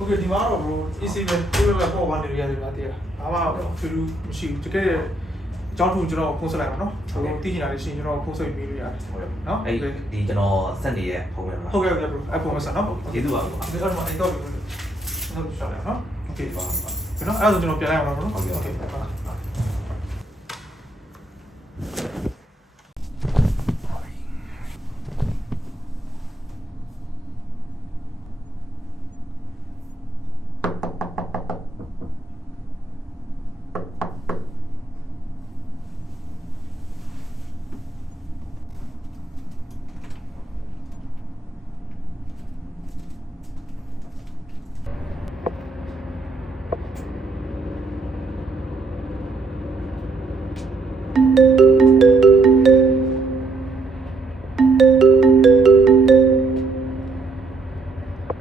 Okay ဒီမှာတော့ bro EC ပဲဒီလိုပဲပေါ်ပါနေရတယ်ဗျာတရားဘာမှထူးထူးမရှိဘူးတကယ်အကြောင်းထူကျွန်တော်ဖုန်းဆက်လိုက်ပါနော်ဟိုသိချင်တာလေးရှိရင်ကျွန်တော်ဖုန်းဆက်ပြီးလို့ရတယ်နော် အဲ့ဒီကျွန်တော်ဆက်နေတဲ့ဖုန်းပဲလား ဟုတ်ကဲ့ bro အဲ့ဖုန်းဆက်နော် ကျေးဇူးပါကွာ ဒီတော့အဲ့တော့ကျွန်တော်ဆက်လိုက်နော် Okay ပါကျွန်တော်အဲ့ဒါကျွန်တော်ပြန်လိုက်အောင်နော် Okay ပါ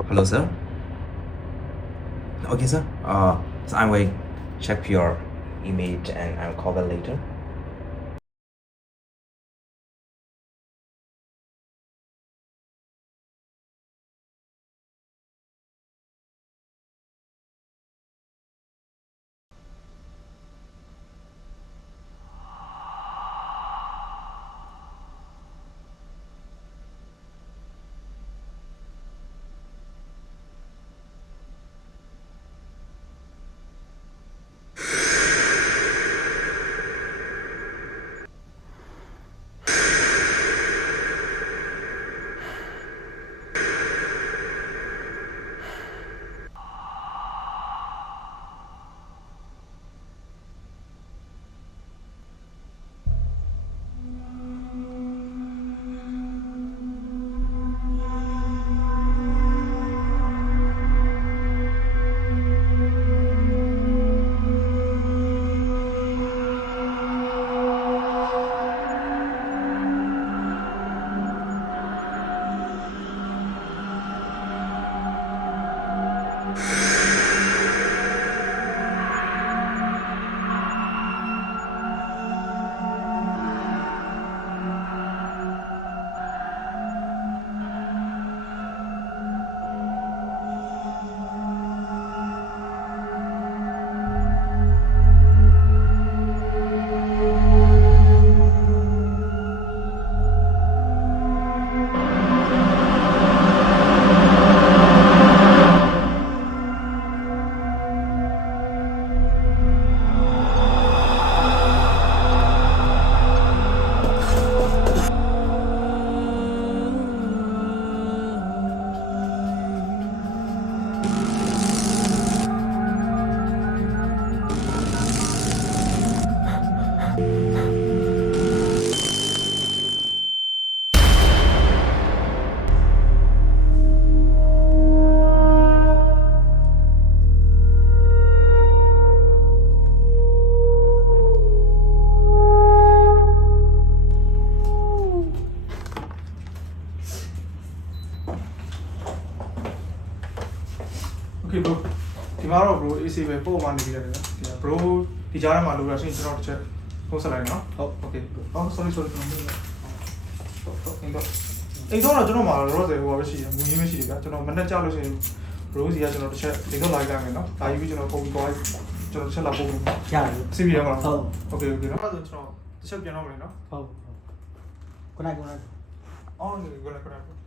Hello, sir. Okay, sir. So I will check your image and I'll call back later. Okay bro ဒီမှာတော့ bro AC ပဲပို့မှနေပြီရတယ်ဒီ bro ဒီကြားထဲမှာလိုရဆိုရင်ကျွန်တော်တစ်ချက်ဖုန်းဆက်လိုက်နော်ဟုတ် Okay ဟုတ် sorry ကျွန်တော်ဟုတ်အိမ်တော့ကျွန်တော်မှာရောစဲဟိုပါပဲရှိတယ်မူရင်းမရှိတယ်ဗျာကျွန်တော်မနေ့ကြောက်လို့ရှိရင် bro စီကကျွန်တော်တစ်ချက်ဒီတော့ live ကြမယ်နော်ဒါယူပြီးကျွန်တော်ပုံပြီးသွားကျွန်တော်တစ်ချက်လာပို့မယ်ရတယ် စီးပြီးရမှာဟုတ် Okay နော်အဲ့ဒါဆိုကျွန်တော်တစ်ချက်ပြန်တော့မယ်နော်ဟုတ်ခုနကအော်ဒီကလည်း